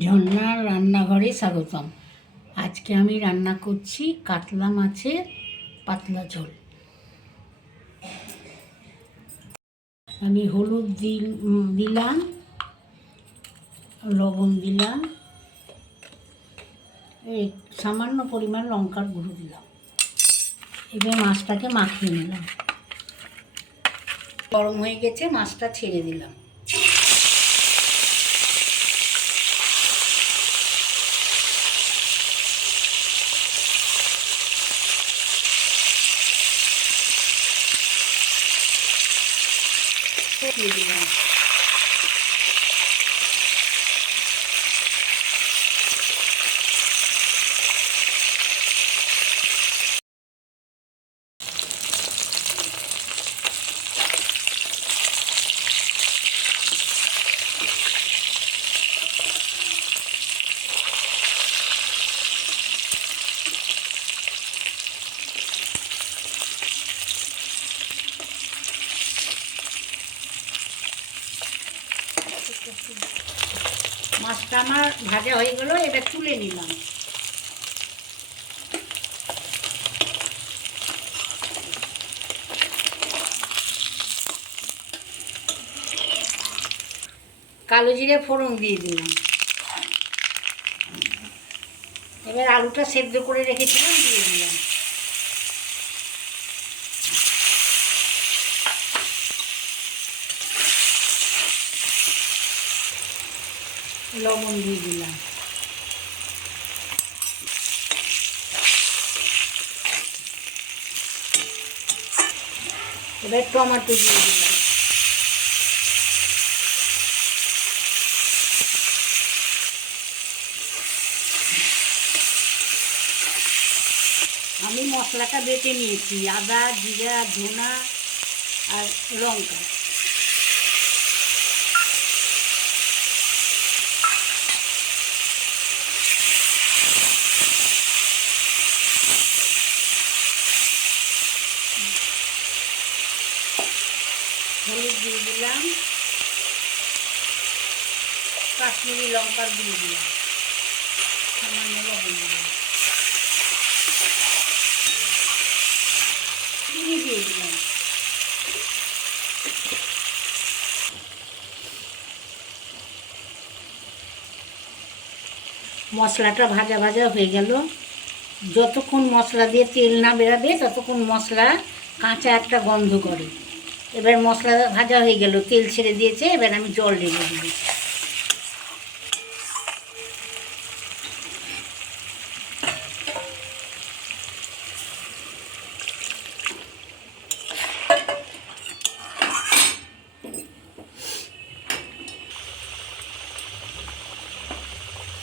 ঝর্ণার রান্নাঘরে স্বাগতম। আজকে আমি রান্না করছি কাতলা মাছের পাতলা ঝোল। আমি হলুদ দিলাম, লবণ দিলাম এই সামান্য পরিমাণ লঙ্কার গুঁড়ো দিলাম। এবার মাছটাকে মাখিয়ে নিলাম। গরম হয়ে গেছে, মাছটা ছেড়ে দিলাম। দিয়ে দিলাম মাছটা আমার ভাজা হয়ে গেল, এবার তুলে নিলাম। কালো জিরে ফোড়ন দিয়ে দিলাম। এবার আলুটা সেদ্ধ করে রেখেছিলাম, দিয়ে দিলাম। লবণ দিয়ে দিলাম। এবার টমেটো দিয়ে দিলাম। আমি মশলাটা বেটে নিয়েছি, আদা, জিরা, ধনা আর লঙ্কা। হলুদ দিয়ে দিলাম। কাশ্মীরি লঙ্কার দিয়ে দিলাম। সামান্য লবণ দিলাম। চিনি দিয়ে দিলাম। মশলাটা ভাজা ভাজা হয়ে গেল। যতক্ষণ মশলা দিয়ে তেল না বেরাবে, ততক্ষণ মশলা কাঁচা একটা গন্ধ করে। এবার মশলা ভাজা হয়ে গেল, তেল ছেড়ে দিয়েছে, এবার আমি জল ঢেলে দিই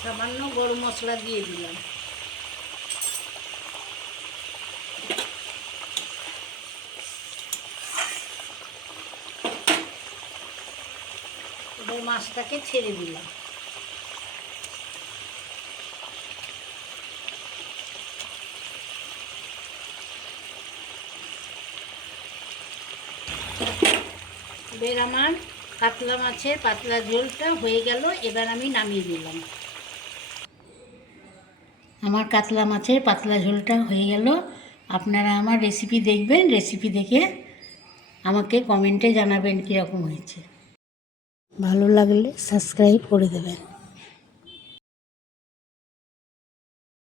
সামান্য গরম মশলা দিয়ে দিলাম। এবার মাছটাকে ছেড়ে দিলাম। এবার আমার কাতলা মাছের পাতলা ঝোলটা হয়ে গেল, এবার আমি নামিয়ে দিলাম। আমার কাতলা মাছের পাতলা ঝোলটা হয়ে গেল। আপনারা আমার রেসিপি দেখবেন রেসিপি দেখে আমাকে কমেন্টে জানাবেন কীরকম হয়েছে। ভালো লাগলে সাবস্ক্রাইব করে দেবেন।